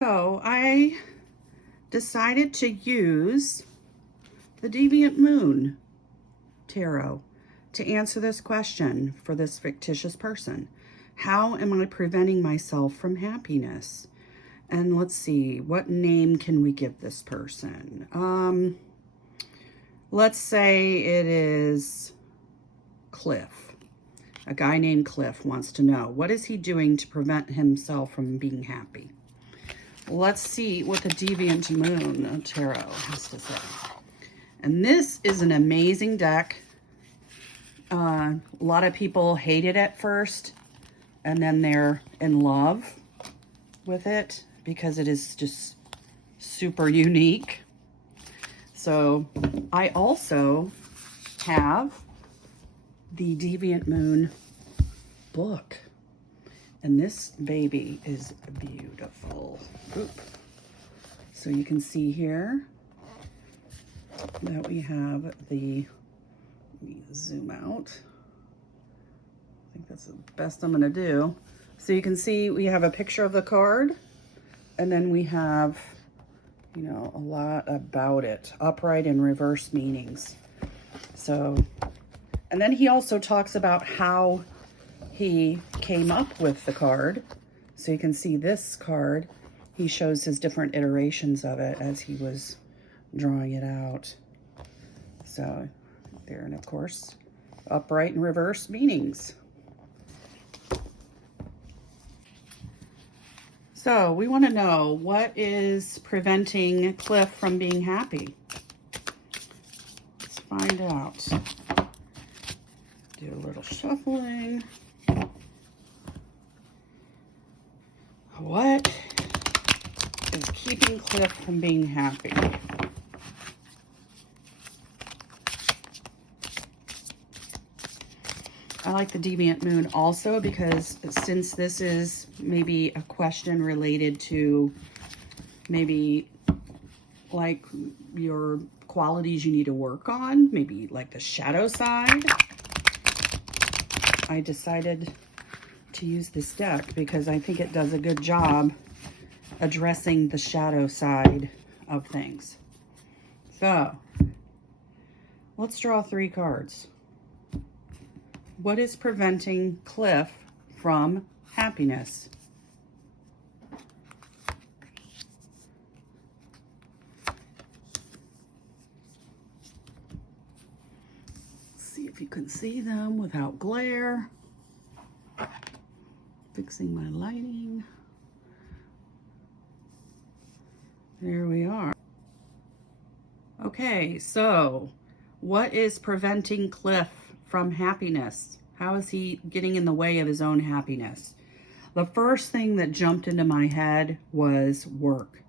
So I decided to use the Deviant Moon Tarot to answer this question for this fictitious person. How am I preventing myself from happiness? And let's see, what name can we give this person? Let's say it is Cliff. A guy named Cliff wants to know, what is he doing to prevent himself from being happy? Let's see what the Deviant Moon Tarot has to say. And this is an amazing deck. A lot of people hate it at first, and then they're in love with it because it is just super unique. So I also have the Deviant Moon book. And this baby is beautiful. Oop. So you can see here that we have let me zoom out. I think that's the best I'm gonna do. So you can see we have a picture of the card, and then we have, you know, a lot about it, upright and reverse meanings. So, and then he also talks about how he came up with the card. So you can see this card, he shows his different iterations of it as he was drawing it out. So there, and of course, upright and reverse meanings. So we want to know, what is preventing Cliff from being happy? Let's find out. Do a little shuffling. What is keeping Cliff from being happy? I like the Deviant Moon also because since this is maybe a question related to maybe like your qualities you need to work on, maybe like the shadow side, I decided to use this deck because I think it does a good job addressing the shadow side of things. So let's draw 3 cards. What is preventing Cliff from happiness? Let's see if you can see them without glare. Fixing my lighting. There we are. Okay, so what is preventing Cliff from happiness? How is he getting in the way of his own happiness? The first thing that jumped into my head was work.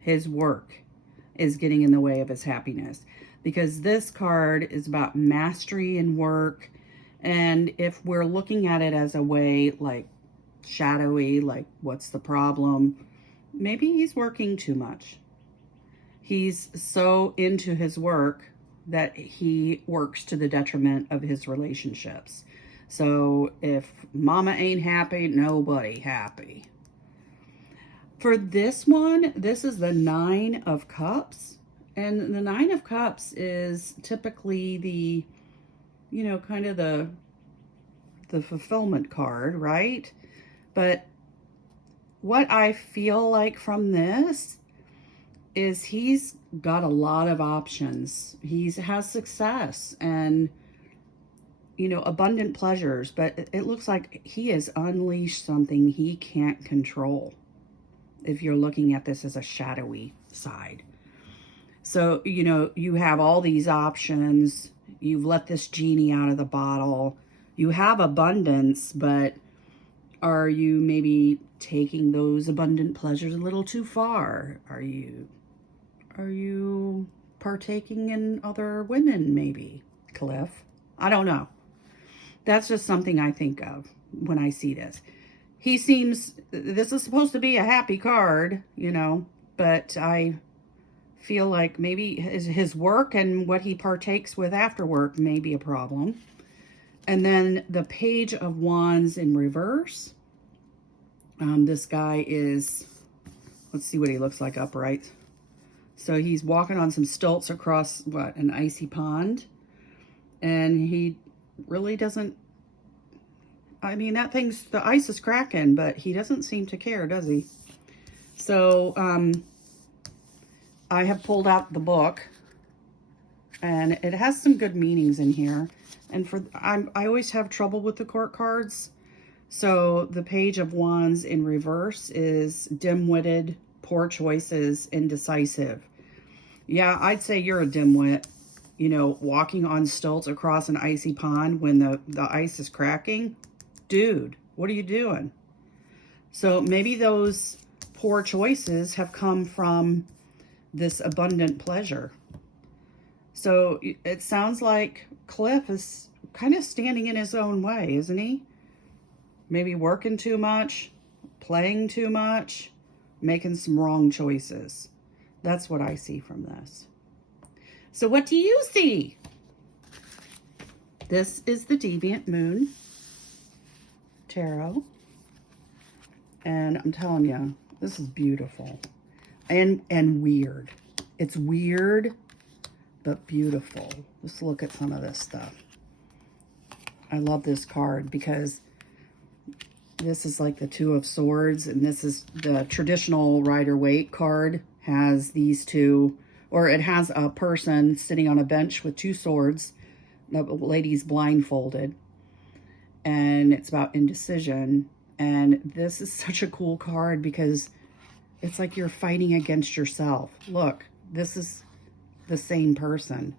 His work is getting in the way of his happiness because this card is about mastery and work. And if we're looking at it as a way like shadowy, like what's the problem? Maybe he's working too much. He's so into his work that he works to the detriment of his relationships. So if mama ain't happy, nobody happy. For this one, this is the 9 of Cups. And the 9 of Cups is typically the, you know, kind of the fulfillment card, right? But what I feel like from this is he's got a lot of options. He has success and, you know, abundant pleasures, but it looks like he has unleashed something he can't control if you're looking at this as a shadowy side. So, you know, you have all these options. You've let this genie out of the bottle. You have abundance, but are you maybe taking those abundant pleasures a little too far? Are you partaking in other women, maybe, Cliff? I don't know. That's just something I think of when I see this. He seems, this is supposed to be a happy card, you know, but I feel like maybe his work and what he partakes with after work may be a problem. And then the Page of Wands in reverse. This guy is Let's see what he looks like upright. So he's walking on some stilts across, what, an icy pond. And he really doesn't, I mean, the ice is cracking, but he doesn't seem to care, does he? So, I have pulled out the book, and it has some good meanings in here. And I always have trouble with the court cards. So the Page of Wands in reverse is dim-witted, poor choices, indecisive. Yeah, I'd say you're a dimwit, you know, walking on stilts across an icy pond when the ice is cracking. Dude, what are you doing? So maybe those poor choices have come from this abundant pleasure. So it sounds like Cliff is kind of standing in his own way, isn't he? Maybe working too much, playing too much, making some wrong choices. That's what I see from this. So what do you see? This is the Deviant Moon Tarot. And I'm telling you, this is beautiful and weird. It's weird, but beautiful. Let's look at some of this stuff. I love this card because this is like the Two of Swords, and this is the traditional Rider-Waite card, has these two, or it has a person sitting on a bench with two swords. The lady's blindfolded, and it's about indecision. And this is such a cool card because it's like you're fighting against yourself. Look, this is the same person.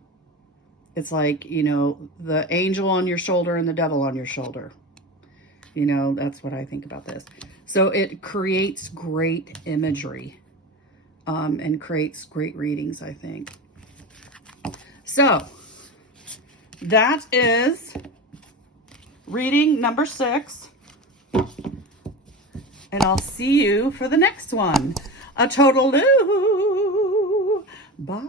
It's like, you know, the angel on your shoulder and the devil on your shoulder. You know, that's what I think about this. So it creates great imagery and creates great readings, I think. So that is reading number 6. And I'll see you for the next one. A total-loo. Bye.